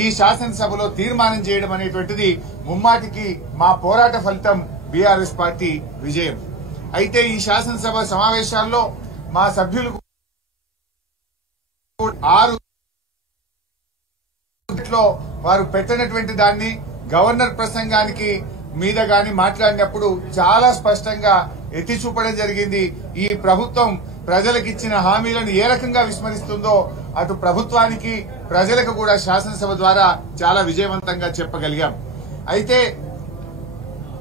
ఈ శాసనసభలో తీర్మానం చేయడం అనేటువంటిది ముమ్మాటికి మా పోరాట ఫలితం బీఆర్ఎస్ పార్టీ విజయం. అయితే ఈ శాసనసభ సమావేశాల్లో మా సభ్యులు 6 వారు పెట్టినటువంటి దాన్ని గవర్నర్ ప్రసంగానికి మీద గాని మాట్లాడినప్పుడు చాలా స్పష్టంగా ఎత్తి చూపడం జరిగింది. ఈ ప్రభుత్వం ప్రజలకు ఇచ్చిన హామీలను ఏ రకంగా విస్మరిస్తుందో అటు ప్రభుత్వానికి ప్రజలకు కూడా శాసనసభ ద్వారా చాలా విజయవంతంగా చెప్పగలిగాం. అయితే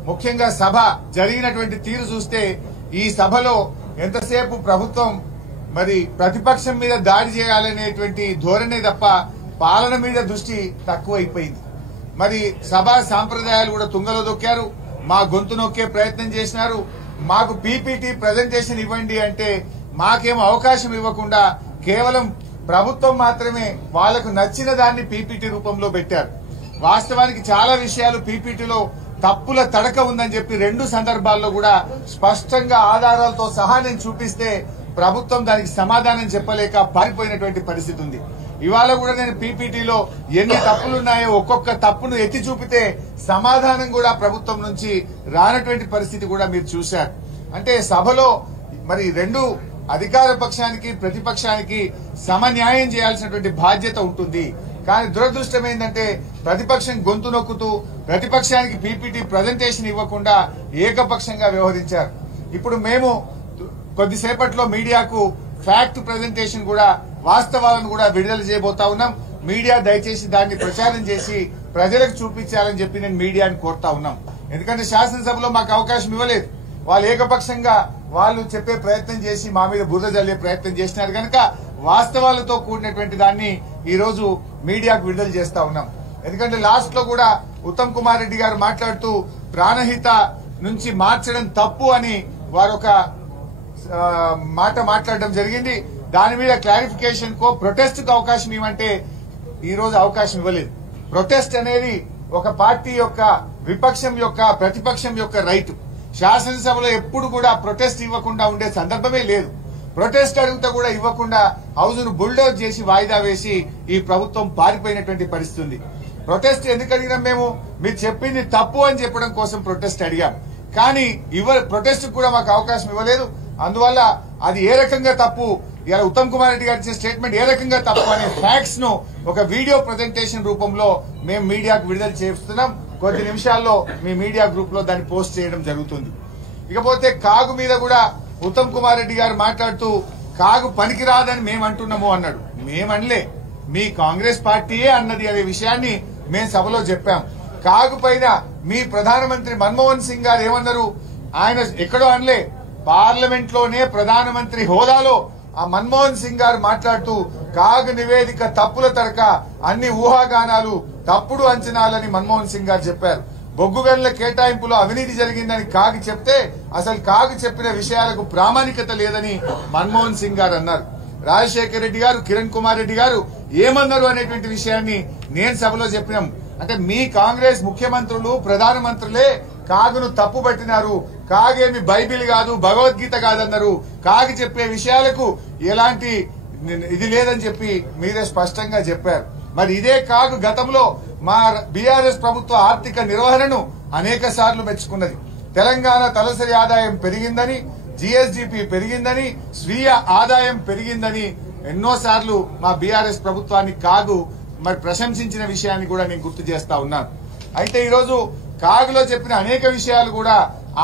ముఖ్యంగా సభ జరిగినటువంటి తీరు చూస్తే ఈ సభలో ఎంతసేపు ప్రభుత్వం మరి ప్రతిపక్షం మీద దాడి చేయాలనేటువంటి ధోరణే తప్ప పాలన మీద దృష్టి తక్కువైపోయింది. మరి సభా సాంప్రదాయాలు కూడా తుంగలో దొక్కారు. మా గొంతు నొక్కే ప్రయత్నం చేసినారు. మాకు పీపీటీ ప్రజెంటేషన్ ఇవ్వండి అంటే మాకేమో అవకాశం ఇవ్వకుండా కేవలం ప్రభుత్వం మాత్రమే వాళ్లకు నచ్చిన దాన్ని పీపీటీ రూపంలో పెట్టారు. వాస్తవానికి చాలా విషయాలు పీపీటీలో తప్పుల తడక ఉందని చెప్పి 2 సందర్భాల్లో కూడా స్పష్టంగా ఆధారాలతో సహా నేను చూపిస్తే ప్రభుత్వం దానికి సమాధానం చెప్పలేక పారిపోయినటువంటి పరిస్థితి ఉంది. ఇవాళ కూడా నేను పీపీటీలో ఎన్ని తప్పులున్నాయో ఒక్కొక్క తప్పును ఎత్తి చూపితే సమాధానం కూడా ప్రభుత్వం నుంచి రానటువంటి పరిస్థితి కూడా మీరు చూశారు. అంటే సభలో మరి 2 అధికార పక్షానికి ప్రతిపక్షానికి సమన్యాయం చేయాల్సినటువంటి బాధ్యత ఉంటుంది. కానీ దురదృష్టం ఏంటంటే ప్రతిపక్షం గొంతు నొక్కుతూ ప్రతిపక్షానికి పీపీటీ ప్రజెంటేషన్ ఇవ్వకుండా ఏకపక్షంగా వ్యవహరించారు. ఇప్పుడు మేము కొద్దిసేపట్లో మీడియాకు ఫ్యాక్ట్ ప్రజెంటేషన్ కూడా వాస్తవాలను కూడా విడుదల చేయబోతా ఉన్నాం. మీడియా దయచేసి దాన్ని ప్రచారం చేసి ప్రజలకు చూపించాలని చెప్పి నేను మీడియాని కోరుతా ఉన్నాం. ఎందుకంటే శాసనసభలో మాకు అవకాశం ఇవ్వలేదు. వాళ్ళు ఏకపక్షంగా వాళ్ళు చెప్పే ప్రయత్నం చేసి మా మీద బురద జల్లే ప్రయత్నం చేసినారు కనుక వాస్తవాలతో కూడినటువంటి దాన్ని ఈ రోజు మీడియాకు విడుదల చేస్తా ఉన్నాం. ఎందుకంటే లాస్ట్ లో కూడా ఉత్తమ్ కుమార్ రెడ్డి గారు మాట్లాడుతూ ప్రాణహిత నుంచి మార్చడం తప్పు అని వారు ఒక మాట మాట్లాడడం జరిగింది. దాని మీద క్లారిఫికేషన్ కో ప్రొటెస్ట్ కు అవకాశం ఇవ్వంటే ఈ రోజు అవకాశం ఇవ్వలేదు. ప్రొటెస్ట్ అనేది ఒక పార్టీ యొక్క విపక్షం యొక్క ప్రతిపక్షం యొక్క రైట్. శాసనసభలో ఎప్పుడు కూడా ప్రొటెస్ట్ ఇవ్వకుండా ఉండే సందర్భమే లేదు. ప్రొటెస్ట్ అడిగితే కూడా ఇవ్వకుండా హౌస్ ను బుల్డోజ్ చేసి వాయిదా వేసి ఈ ప్రభుత్వం పారిపోయినటువంటి పరిస్థితి ఉంది. ప్రొటెస్ట్ ఎందుకు అడిగినాం? మేము మీరు చెప్పింది తప్పు అని చెప్పడం కోసం ప్రొటెస్ట్ అడిగాం. కానీ ప్రొటెస్ట్ కూడా మాకు అవకాశం ఇవ్వలేదు. అందువల్ల అది ఏ రకంగా తప్పు, ఇలా ఉత్తమ్ కుమార్ రెడ్డి గారు ఇచ్చిన స్టేట్మెంట్ ఏ రకంగా తప్పు అనే ఫ్యాక్ట్స్ ను ఒక వీడియో ప్రజెంటేషన్ రూపంలో మేము మీడియాకు విడుదల చేస్తున్నాం. కొద్ది నిమిషాల్లో మీ మీడియా గ్రూప్ లో దాన్ని పోస్ట్ చేయడం జరుగుతుంది. ఇకపోతే కాగు మీద కూడా ఉత్తమ్ కుమార్ రెడ్డి గారు మాట్లాడుతూ కాగు పనికిరాదని మేము అంటున్నాము అన్నాడు. మేమనలే, మీ కాంగ్రెస్ పార్టీయే అన్నది అనే విషయాన్ని మేము సభలో చెప్పాం. కాగు పైన మీ ప్రధానమంత్రి మన్మోహన్ సింగ్ గారు ఏమన్నారు? ఆయన ఎక్కడో అనలే, పార్లమెంట్ లోనే ప్రధానమంత్రి హోదాలో ఆ మన్మోహన్ సింగ్ గారు మాట్లాడుతూ కాగు నివేదిక తప్పుల తడక, అన్ని ఊహాగానాలు, తప్పుడు అంచనాలని మన్మోహన్ సింగ్ గారు చెప్పారు. బొగ్గు గనుల కేటాయింపులో అవినీతి జరిగిందని కాగు చెప్తే అసలు కాగు చెప్పిన విషయాలకు ప్రామాణికత లేదని మన్మోహన్ సింగ్ గారు అన్నారు. రాజశేఖర రెడ్డి గారు, కిరణ్ కుమార్ రెడ్డి గారు ఏమన్నారు అనేటువంటి విషయాన్ని నేను సభలో చెప్పినాం. అంటే మీ కాంగ్రెస్ ముఖ్యమంత్రులు ప్రధానమంత్రులే కాగును తప్పు పట్టినారు. కాగేమి బైబిల్ కాదు, భగవద్గీత కాదన్నారు. కాగు చెప్పే విషయాలకు ఎలాంటి ఇది లేదని చెప్పి మీరే స్పష్టంగా చెప్పారు. మరి ఇదే కాగు గతంలో మా బీఆర్ఎస్ ప్రభుత్వ ఆర్థిక నిర్వహణను అనేక సార్లు మెచ్చుకున్నది. తెలంగాణ తలసరి ఆదాయం పెరిగిందని, జీఎస్డీపీ పెరిగిందని, స్వీయ ఆదాయం పెరిగిందని ఎన్నోసార్లు మా బీఆర్ఎస్ ప్రభుత్వాన్ని కాగు మరి ప్రశంసించిన విషయాన్ని కూడా నేను గుర్తు చేస్తా ఉన్నాను. అయితే ఈరోజు కాగులో చెప్పిన అనేక విషయాలు కూడా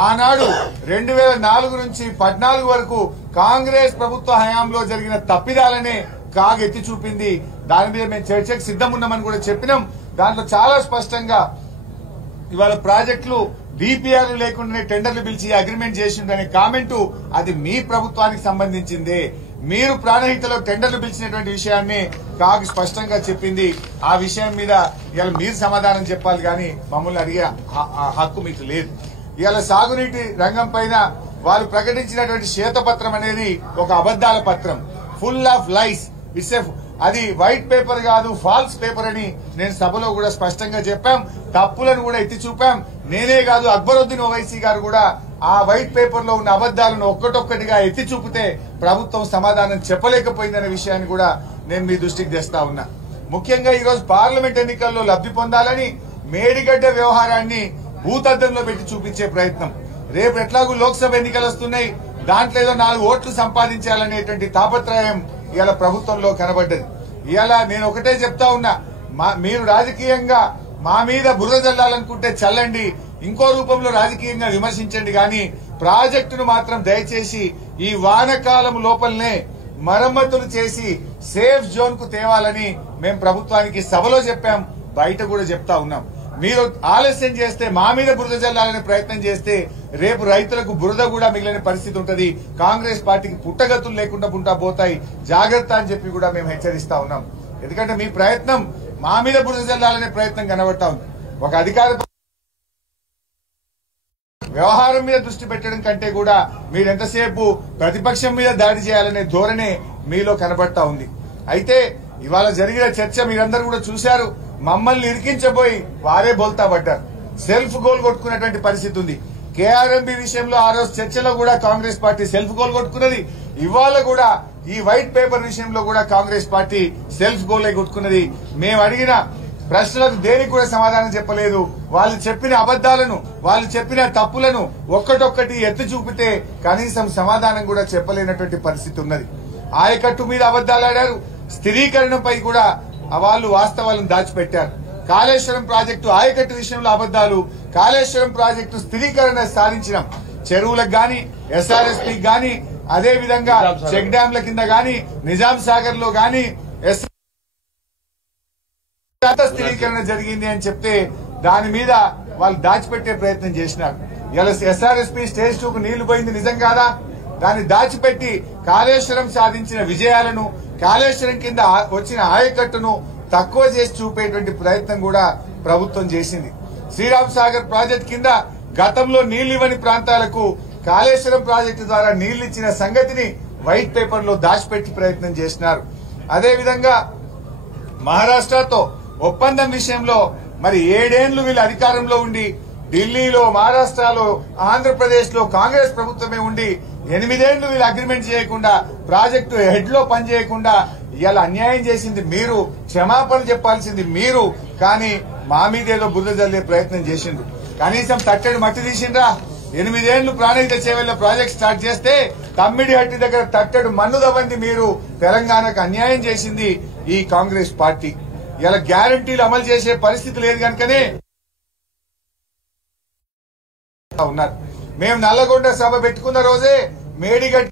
ఆనాడు 2004 నుంచి 14 వరకు కాంగ్రెస్ ప్రభుత్వ హయాంలో జరిగిన తప్పిదాలనే కాగు ఎత్తి చూపింది. దాని మీద మేము చర్చకు సిద్దమున్నామని కూడా చెప్పినాం. దాంట్లో చాలా స్పష్టంగా ఇవాళ ప్రాజెక్టులు డిపిఆర్ లేకుండానే టెండర్లు పిలిచి అగ్రిమెంట్ చేసిందనే కామెంటు అది మీ ప్రభుత్వానికి సంబంధించిందే. మీరు ప్రాణహితలో టెండర్లు పిలిచినటువంటి విషయాన్ని కాగు స్పష్టంగా చెప్పింది. ఆ విషయం మీద ఇవాళ మీరు సమాధానం చెప్పాలి కానీ మమ్మల్ని అడిగే హక్కు మీకు లేదు. ఇవాళ సాగునీటి రంగం పైన వాళ్ళు ప్రకటించినటువంటి శ్వేతపత్రం అనేది ఒక అబద్దాల పత్రం, ఫుల్ ఆఫ్ లైస్. అది వైట్ పేపర్ కాదు, ఫాల్స్ పేపర్ అని నేను సభలో కూడా స్పష్టంగా చెప్పాం. తప్పులను కూడా ఎత్తి చూపాం. నేనే కాదు, అక్బరుద్దీన్ ఓవైసీ గారు కూడా ఆ వైట్ పేపర్ లో ఉన్న అబద్దాలను ఒక్కటొక్కటిగా ఎత్తి చూపితే ప్రభుత్వం సమాధానం చెప్పలేకపోయిందనే విషయాన్ని కూడా నేను మీ దృష్టికి తెస్తా ఉన్నా. ముఖ్యంగా ఈ రోజు పార్లమెంట్ ఎన్నికల్లో లబ్ధి పొందాలని మేడిగడ్డ వ్యవహారాన్ని భూతద్దంలో పెట్టి చూపించే ప్రయత్నం. రేపు ఎట్లాగూ లోక్సభ ఎన్నికలు వస్తున్నాయి, దాంట్లో ఏదో 4 ఓట్లు సంపాదించాలనేటువంటి తాపత్రయం ఇవాళ ప్రభుత్వంలో కనబడ్డది. ఇవాళ నేను ఒకటే చెప్తా ఉన్నా, మీరు రాజకీయంగా మా మీద బురద చల్లాలనుకుంటే చల్లండి, ఇంకో రూపంలో రాజకీయంగా విమర్శించండి, కానీ ప్రాజెక్టును మాత్రం దయచేసి ఈ వానకాలం లోపలనే మరమ్మతులు చేసి సేఫ్ జోన్ కు తేవాలని మేము ప్రభుత్వానికి సభలో చెప్పాం, బయట కూడా చెప్తా ఉన్నాం. మీరు ఆలస్యం చేస్తే మా మీద బురద చల్లాలనే ప్రయత్నం చేస్తే రేపు రైతులకు బురద కూడా మిగిలిన పరిస్థితి ఉంటది. కాంగ్రెస్ పార్టీకి పుట్టగతులు లేకుండా పోతాయి, జాగ్రత్త అని చెప్పి కూడా మేము హెచ్చరిస్తా ఉన్నాం. ఎందుకంటే మీ ప్రయత్నం మా మీద బురద చల్లాలనే ప్రయత్నం కనబడతా ఉంది. ఒక అధికార వ్యవహారం మీద దృష్టి పెట్టడం కంటే కూడా మీరు ఎంతసేపు ప్రతిపక్షం మీద దాడి చేయాలనే ధోరణే మీలో కనబడతా ఉంది. అయితే ఇవాళ జరిగిన చర్చ మీరందరూ కూడా చూశారు. మమ్మల్ని ఇరికించబోయి వారే బోల్తా పడ్డారు. సెల్ఫ్ గోల్ కొట్టుకున్నటువంటి పరిస్థితి ఉంది. కేఆర్ఎంబీ విషయంలో ఆ రోజు చర్చలో కూడా కాంగ్రెస్ పార్టీ సెల్ఫ్ గోల్ కొట్టుకున్నది. ఇవాళ కూడా ఈ వైట్ పేపర్ విషయంలో కూడా కాంగ్రెస్ పార్టీ సెల్ఫ్ గోలే కొట్టుకున్నది. మేము అడిగిన ప్రశ్నలకు దేనికి కూడా సమాధానం చెప్పలేదు. వాళ్ళు చెప్పిన అబద్దాలను, వాళ్ళు చెప్పిన తప్పులను ఒక్కటొక్కటి ఎత్తి చూపితే కనీసం సమాధానం కూడా చెప్పలేనటువంటి పరిస్థితి ఉన్నది. ఆయకట్టు మీద అబద్దాలాడారు, స్థిరీకరణపై కూడా వాళ్ళు వాస్తవాలను దాచిపెట్టారు. కాళేశ్వరం ప్రాజెక్టు ఆయకట్టు విషయంలో అబద్దాలు, కాళేశ్వరం ప్రాజెక్టు స్థిరీకరణ సాధించడం, చెరువులకు గాని ఎస్ఆర్ఎస్పీకి గాని అదేవిధంగా చెక్ డ్యాంల కింద గాని నిజాం సాగర్ లో గాని స్థిరీకరణ జరిగింది అని చెప్తే దాని మీద వాళ్ళు దాచిపెట్టే ప్రయత్నం చేసినారు. ఇలా ఎస్ఆర్ఎస్పీ స్టేజ్ 2కు నీళ్లు పోయింది నిజం కాదా? దాన్ని దాచిపెట్టి కాళేశ్వరం సాధించిన విజయాలను, కాళేశ్వరం కింద వచ్చిన ఆయకట్టును తక్కువ చేసి చూపేటువంటి ప్రయత్నం కూడా ప్రభుత్వం చేసింది. శ్రీరామ్ సాగర్ ప్రాజెక్టు కింద గతంలో నీళ్లివ్వని ప్రాంతాలకు కాళేశ్వరం ప్రాజెక్టు ద్వారా నీళ్లిచ్చిన సంగతిని వైట్ పేపర్ లో దాచిపెట్టి ప్రయత్నం చేసినారు. అదేవిధంగా మహారాష్ట్రతో ఒప్పందం విషయంలో మరి 7 ఏళ్లు వీళ్ళు అధికారంలో ఉండి ఢిల్లీలో, మహారాష్ట్రలో, ఆంధ్రప్రదేశ్ లో కాంగ్రెస్ ప్రభుత్వమే ఉండి 8 ఏళ్లు వీళ్ళు అగ్రిమెంట్ చేయకుండా, ప్రాజెక్టు హెడ్ లో పనిచేయకుండా ఇవాళ అన్యాయం చేసింది మీరు, క్షమాపణ చెప్పాల్సింది మీరు. కానీ మా మీద ఏదో బురద జల్లే ప్రయత్నం చేసిండ్రు. కనీసం తట్టెడు మట్టి తీసిండ్రా? 8 ఏళ్లు ప్రాణహిత చేవెళ్ల ప్రాజెక్ట్ స్టార్ట్ చేస్తే తమ్మిడి హట్టి దగ్గర తట్టెడు మన్ను దవ్వంది మీరు. తెలంగాణకు అన్యాయం చేసింది ఈ కాంగ్రెస్ పార్టీ. ఇలా గ్యారంటీలు అమలు చేసే పరిస్థితి లేదు కనుకనే ఉన్నారు. మేము నల్లగొండ సభ పెట్టుకున్న రోజే మేడిగడ్డ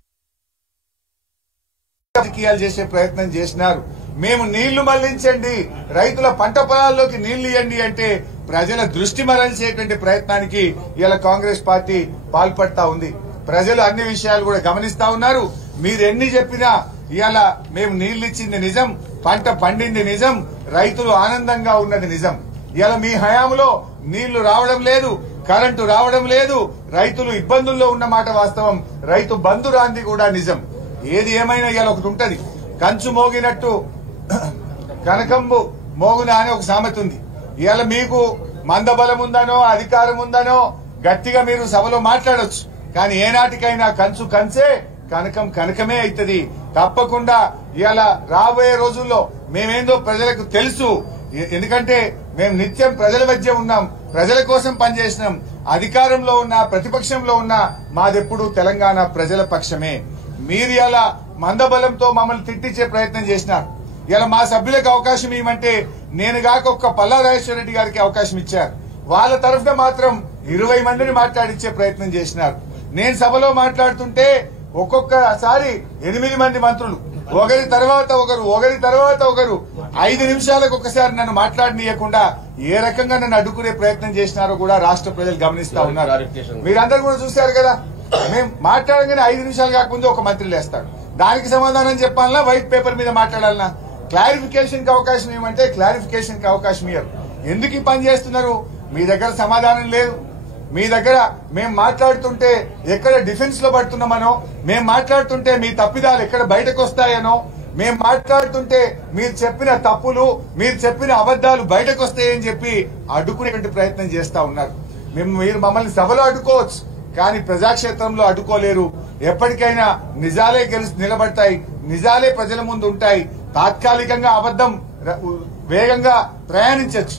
రాజకీయాలు చేసే ప్రయత్నం చేసినారు. మేము నీళ్లు మళ్లించండి, రైతుల పంట పొలాల్లోకి నీళ్లు ఇవ్వండి అంటే ప్రజల దృష్టి మరల్చేటువంటి ప్రయత్నానికి ఇలా కాంగ్రెస్ పార్టీ పాల్పడతా ఉంది. ప్రజలు అన్ని విషయాలు కూడా గమనిస్తా ఉన్నారు. మీరు ఎన్ని చెప్పినా ఇవాళ మేము నీళ్లు ఇచ్చింది నిజం, పంట పండింది నిజం, రైతులు ఆనందంగా ఉన్నది నిజం. ఇవాళ మీ హయాంలో నీళ్లు రావడం లేదు, కరెంటు రావడం లేదు, రైతులు ఇబ్బందుల్లో ఉన్న మాట వాస్తవం. రైతు బంధు రాంది కూడా నిజం. ఏది ఏమైనా ఇవాళ ఒకటి ఉంటది, కంచు మోగినట్టు కనకంబు మోగునా అని ఒక సామెత ఉంది. ఇవాళ మీకు మందబలం ఉందనో అధికారం ఉందనో గట్టిగా మీరు సభలో మాట్లాడొచ్చు, కానీ ఏనాటికైనా కంచు కంచే, కనకం కనకమే అవుతుంది. తప్పకుండా ఇవాళ రాబోయే రోజుల్లో మేమేందో ప్రజలకు తెలుసు. ఎందుకంటే మేము నిత్యం ప్రజల మధ్య ఉన్నాం, ప్రజల కోసం పనిచేసినాం. అధికారంలో ఉన్నా ప్రతిపక్షంలో ఉన్నా మాదెప్పుడు తెలంగాణ ప్రజల పక్షమే. మీరు ఇలా మందబలంతో మమ్మల్ని తిట్టించే ప్రయత్నం చేసినారు. ఇలా మా సభ్యులకు అవకాశం ఇవ్వమంటే నేను కాక ఒక్క పల్లా రాజేశ్వర రెడ్డి గారికి అవకాశం ఇచ్చారు. వాళ్ళ తరఫున మాత్రం 20 మందిని మాట్లాడించే ప్రయత్నం చేసినారు. నేను సభలో మాట్లాడుతుంటే ఒక్కొక్కసారి 8 మంది మంత్రులు ఒకరి తర్వాత ఒకరు 5 నిమిషాలకు ఒకసారి నన్ను మాట్లాడనీయకుండా ఏ రకంగా నన్ను అడ్డుకునే ప్రయత్నం చేసినారో కూడా రాష్ట్ర ప్రజలు గమనిస్తా ఉన్నారు. మీరందరూ కూడా చూశారు కదా, మేము మాట్లాడగానే 5 నిమిషాలు కాకముందు ఒక మంత్రి లేస్తాడు. దానికి సమాధానం చెప్పాలన్నా, వైట్ పేపర్ మీద మాట్లాడాలన్నా, క్లారిఫికేషన్ కి అవకాశం ఏమంటే క్లారిఫికేషన్ కి అవకాశం ఇవ్వరు. ఎందుకు ఈ పని చేస్తున్నారు? మీ దగ్గర సమాధానం లేదు. మీ దగ్గర మేము మాట్లాడుతుంటే ఎక్కడ డిఫెన్స్ లో పడుతున్నామనో, మేము మాట్లాడుతుంటే మీ తప్పిదాలు ఎక్కడ బయటకు వస్తాయనో, మేము మాట్లాడుతుంటే మీరు చెప్పిన తప్పులు, మీరు చెప్పిన అబద్దాలు బయటకు వస్తాయని చెప్పి అడ్డుకునేటువంటి ప్రయత్నం చేస్తా ఉన్నారు. మీరు మమ్మల్ని సభలో అడ్డుకోవచ్చు, కానీ ప్రజాక్షేత్రంలో అడ్డుకోలేరు. ఎప్పటికైనా నిజాలే నిలబడతాయి, నిజాలే ప్రజల ముందు ఉంటాయి. తాత్కాలికంగా అబద్దం వేగంగా ప్రయాణించవచ్చు.